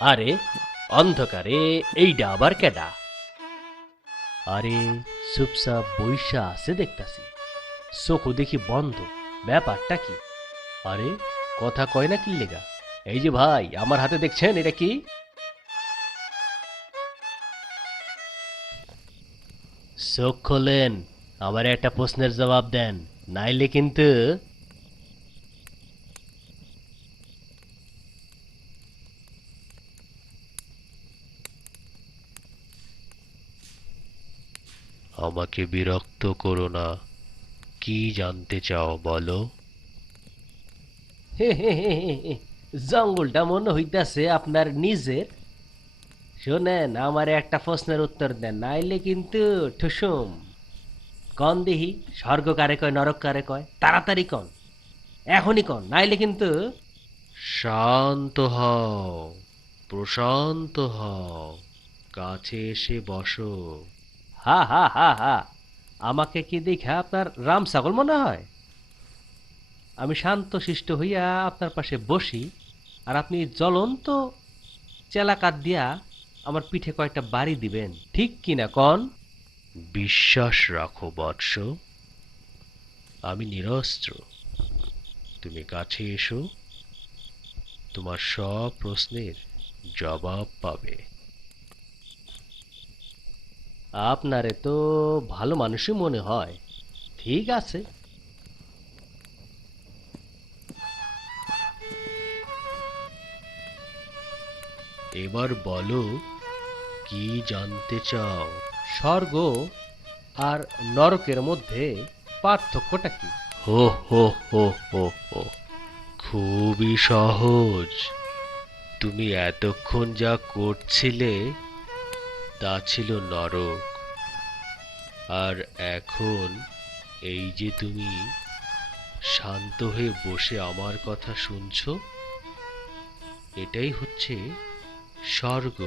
আরে অন্ধকারে এইডা আবার কেডা? আরে চুপচাপ বইসা আছে দেখতাছি, চোখও দেখি বন্ধ। ব্যাপারটা কি? আরে কথা কয় না কি লেগা? এই যে ভাই, আমার হাতে দেখছেন এটা কি? চোখ খোলেন, আমার একটা প্রশ্নের জবাব দেন, নাইলে কিন্তু। আমাকে বিরক্ত করো না। কি জানতে চাও বলো? জঙ্গলটা মনে হইতাছে আপনার নিজের। শোনেন, আমার একটা প্রশ্নের উত্তর দেন, নাইলে কিন্তু ঠুসুম। কন দিহি, স্বর্গ কারে কয়, নরক কারে কয়? তাড়াতাড়ি কন, এখনই কন, নাইলে কিন্তু। শান্ত হও, প্রশান্ত হও, কাছে এসে বসো। হা হা হা হা, আমাকে কি দেখা আপনার রাম ছাগল মনে হয়? আমি শান্ত শিষ্ট হইয়া আপনার পাশে বসি, আর আপনি জ্বলন্ত চেলাকাত দিয়া আমার পিঠে কয়েকটা বাড়ি দিবেন, ঠিক কিনা কন? বিশ্বাস রাখো বৎস, আমি নিরস্ত্র। তুমি কাছে এসো, তোমার সব প্রশ্নের জবাব পাবে। আপনারে তো ভালো মানুষই মনে হয়। ঠিক আছে। এবার বলো, কি জানতে চাও? স্বর্গ আর নরকের মধ্যে পার্থক্যটা কি? হো হো হো হো হো, খুবই সহজ। তুমি এতক্ষণ যা করছিলে তা ছিল নরক, আর এখন এই যে তুমি শান্ত হয়ে বসে আমার কথা শুনছো, এটাই হচ্ছে স্বর্গ।